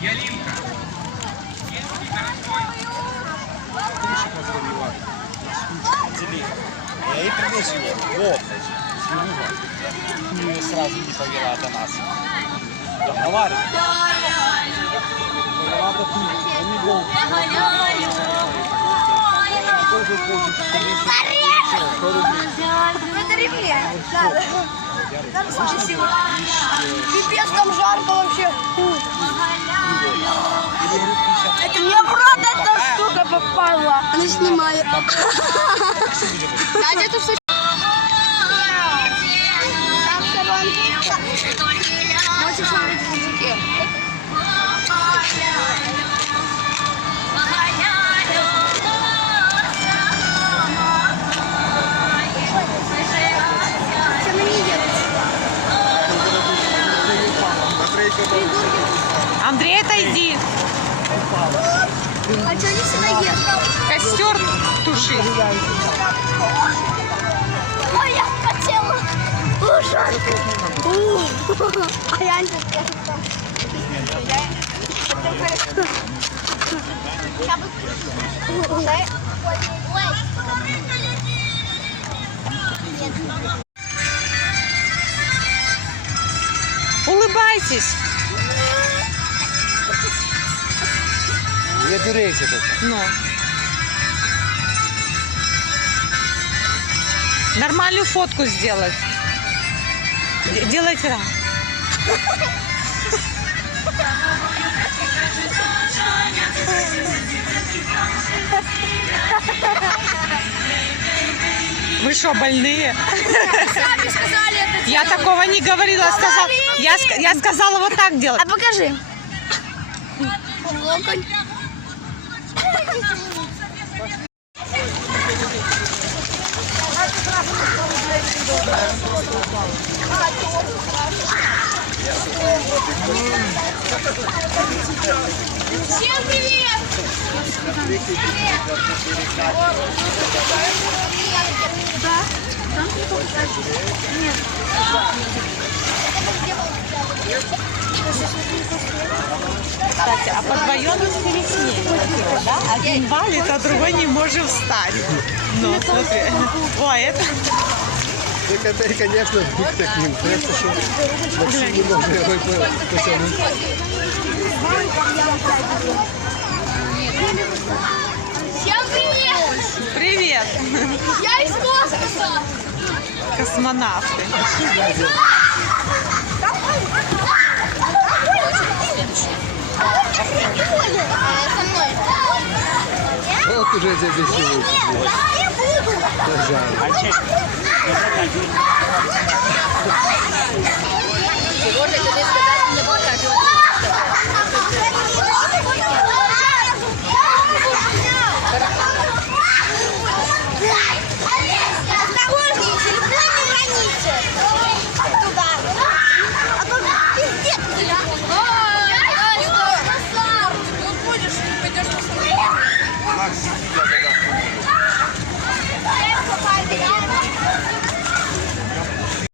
Ялинка. Я ей пригласил. Вот, Свинуха. Ее сразу не повела от нас. Договаривай. Они долго. Подари мне. Пипец, там жарко вообще. Это мне правда эта штука попала. Она снимает. А где-то все. Можешь смотреть в языке. Андрей, отойди. А что они сюда едут? Костер туши. Ой, я хотела. Ужас. А я не хотела. Улыбайтесь. Не дурейся тут. Ну. Нормальную фотку сделать. Делайте так. Вы что, больные? Сами сказали это. Я такого не говорила. Я сказала вот так делать. А покажи. Локонь. Всем привет! Кстати, а подвоем интереснее, да? Один валит, а другой не может встать. Ну, смотри. Ой, это... Ты теперь, конечно, будь таким. Просто что Максим не может его потянуть. Всем привет! Привет! Я из космоса! Космонавты. Вот уже забесилась. Сегодня ты сказать мне покажу. Осторожнее, телефон на границе. Туда. А то пиздец. Ну будешь, пойдешь посмотреть.